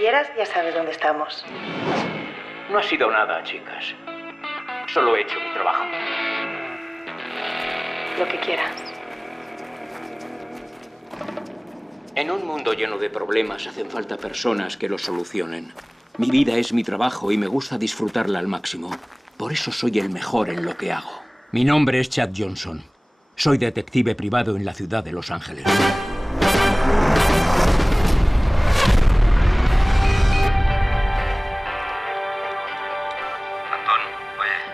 quieras, ya sabes dónde estamos. No ha sido nada, chicas. Solo he hecho mi trabajo. Lo que quieras. En un mundo lleno de problemas hacen falta personas que los solucionen. Mi vida es mi trabajo y me gusta disfrutarla al máximo. Por eso soy el mejor en lo que hago. Mi nombre es Chad Johnson. Soy detective privado en la ciudad de Los Ángeles.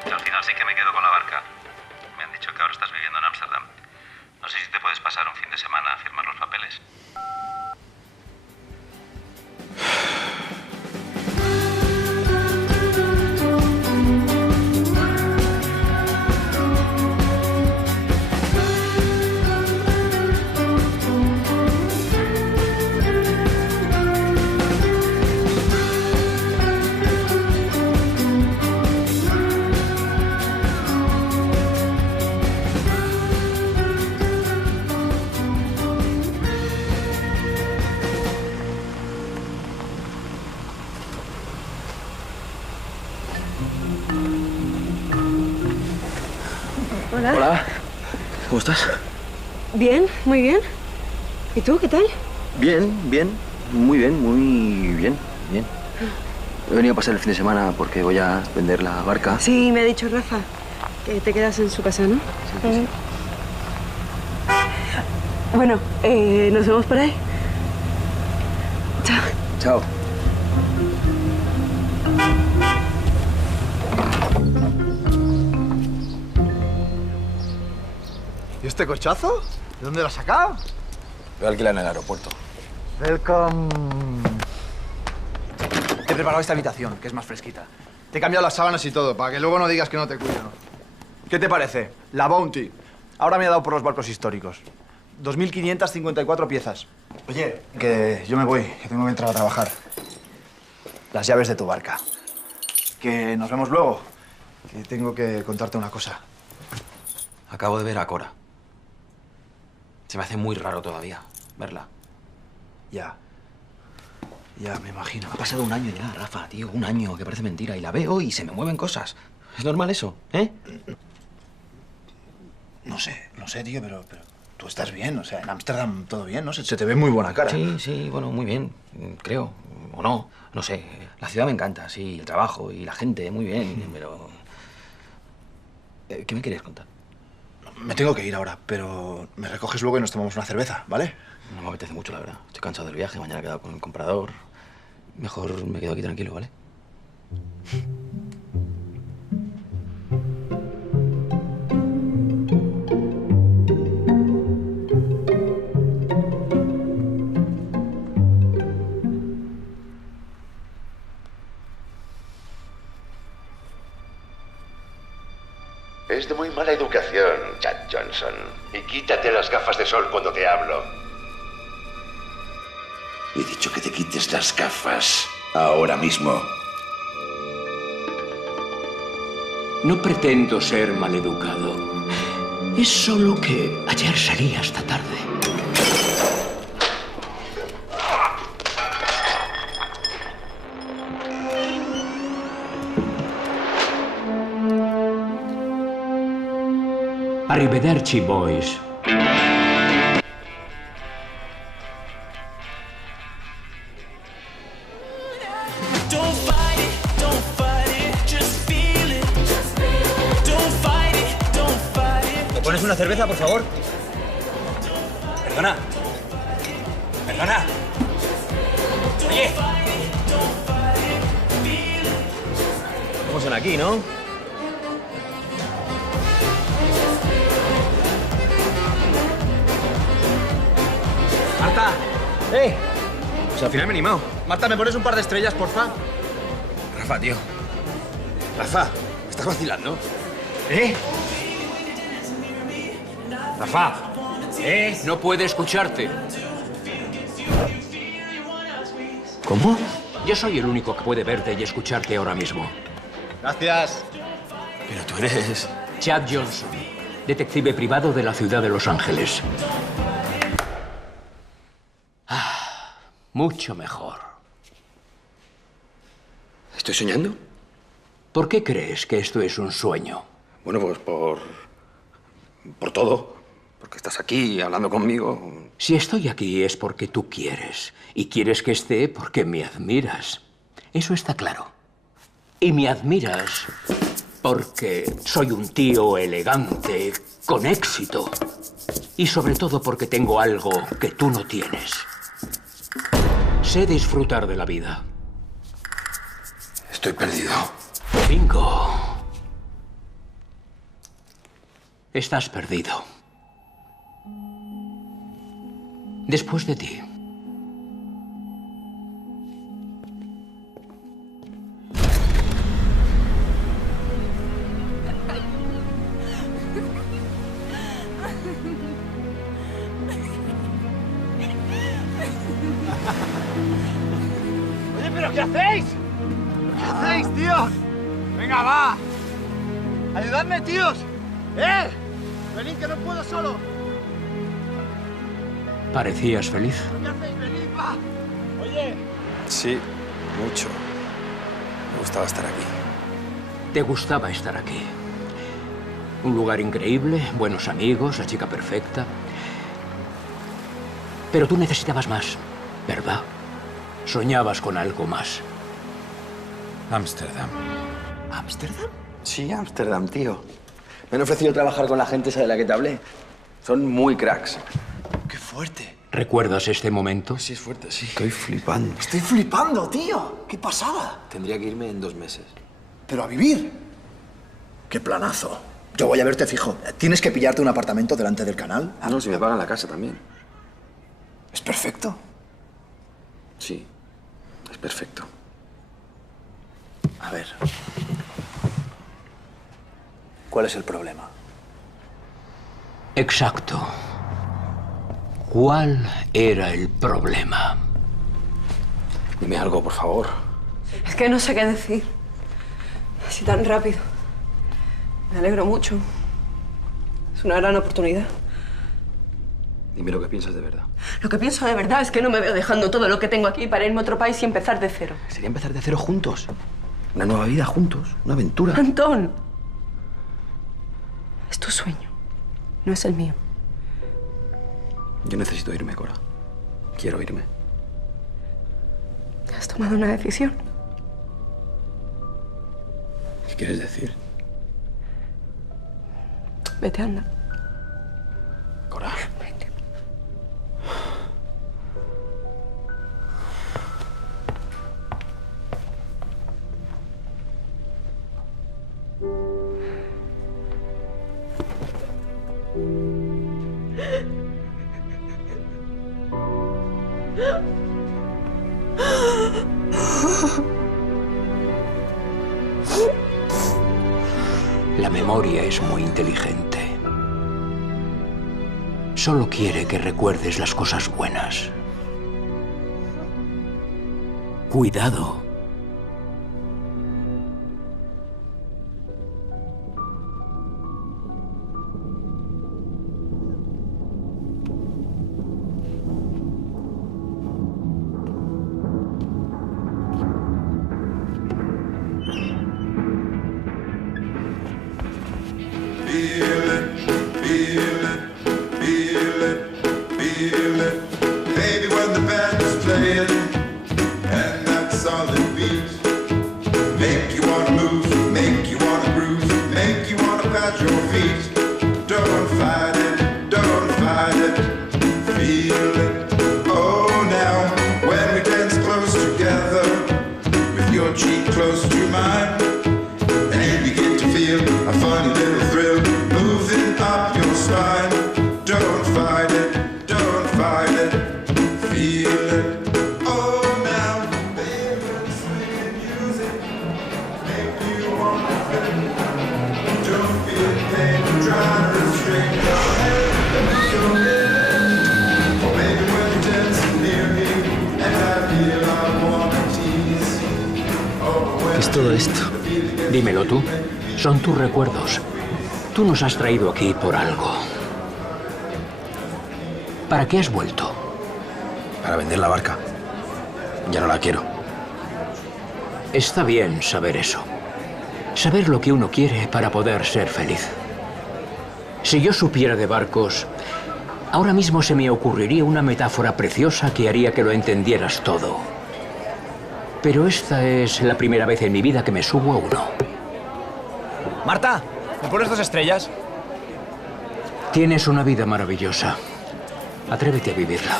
Al final sí que me quedo con la barca. Me han dicho que ahora estás viviendo en Ámsterdam. No sé si te puedes pasar un fin de semana a firmar los papeles. Hola. Hola, ¿cómo estás? Bien, muy bien. ¿Y tú, qué tal? Bien, bien, muy bien, muy bien, bien. He venido a pasar el fin de semana porque voy a vender la barca. Sí, me ha dicho Rafa que te quedas en su casa, ¿no? Sí. Bueno, nos vemos por ahí. Chao. Chao. ¿Y este cochazo? ¿De dónde lo has sacado? Lo alquilé en el aeropuerto. Welcome. Te he preparado esta habitación, que es más fresquita. Te he cambiado las sábanas y todo, para que luego no digas que no te cuido. ¿Qué te parece? La Bounty. Ahora me ha dado por los barcos históricos. 2.554 piezas. Oye, que yo me voy, que tengo que entrar a trabajar. Las llaves de tu barca. Que nos vemos luego, que tengo que contarte una cosa. Acabo de ver a Cora. Se me hace muy raro todavía verla. Ya, me imagino. Ha pasado un año ya, Rafa, tío. Un año, que parece mentira. Y la veo y se me mueven cosas. ¿Es normal eso, eh? No sé, tío, pero tú estás bien. O sea, en Ámsterdam todo bien, ¿no? Se te ve muy buena cara. Sí, bueno, muy bien. Creo. O no. No sé. La ciudad me encanta, sí. El trabajo y la gente, muy bien. Pero... ¿Qué me querías contar? Me tengo que ir ahora, pero me recoges luego y nos tomamos una cerveza, ¿vale? No me apetece mucho, la verdad. Estoy cansado del viaje. Mañana he quedado con el comprador. Mejor me quedo aquí tranquilo, ¿vale? Es de muy mala educación, Chad Johnson. Y quítate las gafas de sol cuando te hablo. He dicho que te quites las gafas ahora mismo. No pretendo ser maleducado. Es solo que ayer salí hasta tarde. Arrivederci, boys. ¿Me pones una cerveza, por favor? Perdona. Perdona. Oye. ¿Cómo son aquí, no? ¡Marta! Pues al final me he animado. Marta, ¿me pones un par de estrellas, porfa? Rafa, tío. Rafa, ¿me estás vacilando? Rafa. No puede escucharte. ¿Cómo? Yo soy el único que puede verte y escucharte ahora mismo. Gracias. Pero tú eres... Chad Johnson, detective privado de la ciudad de Los Ángeles. Mucho mejor. ¿Estoy soñando? ¿Por qué crees que esto es un sueño? Bueno, pues por todo. Porque estás aquí hablando conmigo. Si estoy aquí es porque tú quieres. Y quieres que esté porque me admiras. Eso está claro. Y me admiras porque soy un tío elegante, con éxito. Y sobre todo porque tengo algo que tú no tienes. Sé disfrutar de la vida. Estoy perdido. Bingo. Estás perdido. Después de ti. Oye, ¿pero qué hacéis? ¿Qué hacéis, tíos? Venga, va. Ayudadme, tíos. Venid, que no puedo solo. ¿Parecías feliz? ¿Qué hacéis? Venid, va. Oye. Sí, mucho. Me gustaba estar aquí. Te gustaba estar aquí. Un lugar increíble, buenos amigos, la chica perfecta. Pero tú necesitabas más, ¿verdad? Soñabas con algo más. Ámsterdam. ¿Ámsterdam? Sí, Ámsterdam, tío. Me han ofrecido trabajar con la gente esa de la que te hablé. Son muy cracks. ¡Qué fuerte! ¿Recuerdas este momento? Sí, es fuerte, sí. Estoy flipando. Estoy flipando, tío. ¡Qué pasada! Tendría que irme en 2 meses. Pero a vivir. ¡Qué planazo! Yo voy a verte fijo. Tienes que pillarte un apartamento delante del canal. Ah, no, si me pagan la casa también. Es perfecto. Sí, es perfecto. A ver. ¿Cuál es el problema? Exacto. ¿Cuál era el problema? Dime algo, por favor. Es que no sé qué decir. Así tan rápido. Me alegro mucho. Es una gran oportunidad. Dime lo que piensas de verdad. Lo que pienso de verdad es que no me veo dejando todo lo que tengo aquí para irme a otro país y empezar de cero. Sería empezar de cero juntos. Una nueva vida juntos. Una aventura. Antón. Es tu sueño. No es el mío. Yo necesito irme, Cora. Quiero irme. ¿Has tomado una decisión? ¿Qué quieres decir? Vete, anda. Cora. Vete. La memoria es muy inteligente. Solo quiere que recuerdes las cosas buenas. Cuidado. Baby, when the band is playing and that solid beat make you wanna move, make you wanna groove, make you wanna pat your feet. Don't fight it, feel it. Oh, now when we dance close together with your cheek close to mine, and you begin to feel a funny little thrill moving up your spine. Don't fight it, feel it. Oh, now, baby, swing music, make you wanna fit. Don't feel pain, try to restrain your head. Oh, baby, when you're dancing near me, and I feel I wanna tease. Oh, when ¿Qué es todo esto? Dímelo tú. Son tus recuerdos. Tú nos has traído aquí por algo. ¿Para qué has vuelto? Para vender la barca. Ya no la quiero. Está bien saber eso. Saber lo que uno quiere para poder ser feliz. Si yo supiera de barcos, ahora mismo se me ocurriría una metáfora preciosa que haría que lo entendieras todo. Pero esta es la primera vez en mi vida que me subo a uno. Marta, ¿me pones 2 estrellas? Tienes una vida maravillosa. Atrévete a vivirla.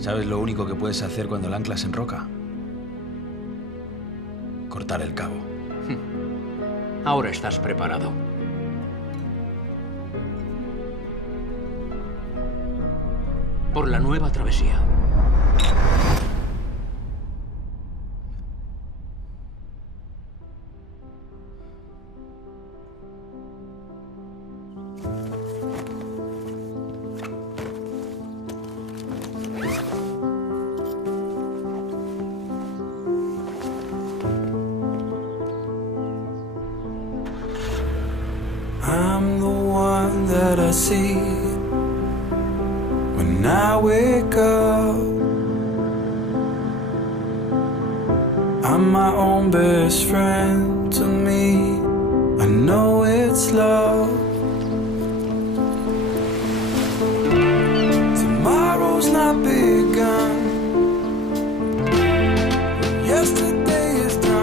¿Sabes lo único que puedes hacer cuando el ancla se enroca? Cortar el cabo. Ahora estás preparado. Por la nueva travesía. I'm the one that I see when I wake up. I'm my own best friend to me. I know it's love. Tomorrow's not begun. Yesterday is done.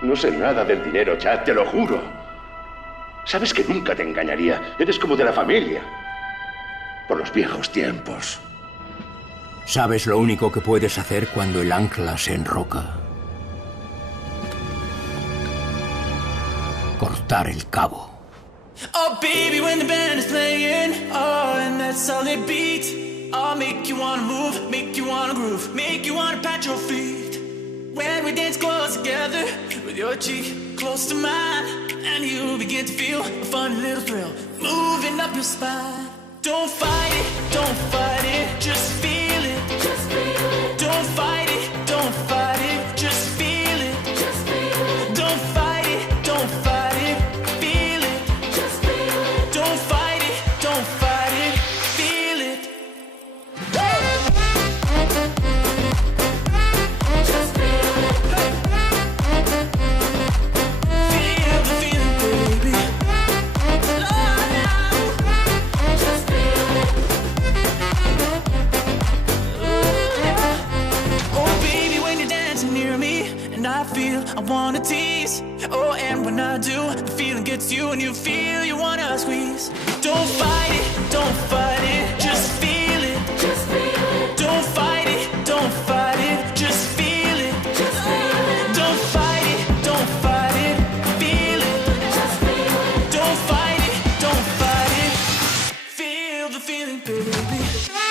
No sé nada del dinero, Chad, te lo juro. Sabes que nunca te engañaría. Eres como de la familia. Por los viejos tiempos. ¿Sabes lo único que puedes hacer cuando el ancla se enroca? Cortar el cabo. Oh baby, when the band is playing, oh, and that solid beat, I'll make you wanna move, make you wanna groove, make you wanna pat your feet. When we dance close together, with your cheek close to mine, and you begin to feel a funny little thrill moving up your spine. Don't fight it, just feel it. Just feel it. Don't fight it, just feel it. Just feel it. Don't fight it, feel it. Just feel it. Don't fight it, feel it. Just feel it. Feel the feeling, baby. Oh, now. Just feel it. Oh, baby, when you're dancing near me, and I feel I wanna tease. Oh, and when I do, the feeling gets you, and you feel you wanna squeeze. Don't fight it, just feel it. Just feel it. Don't fight it, just feel it. Just feel it. Don't fight it, feel it. Just feel it. Don't fight it, feel the feeling, baby.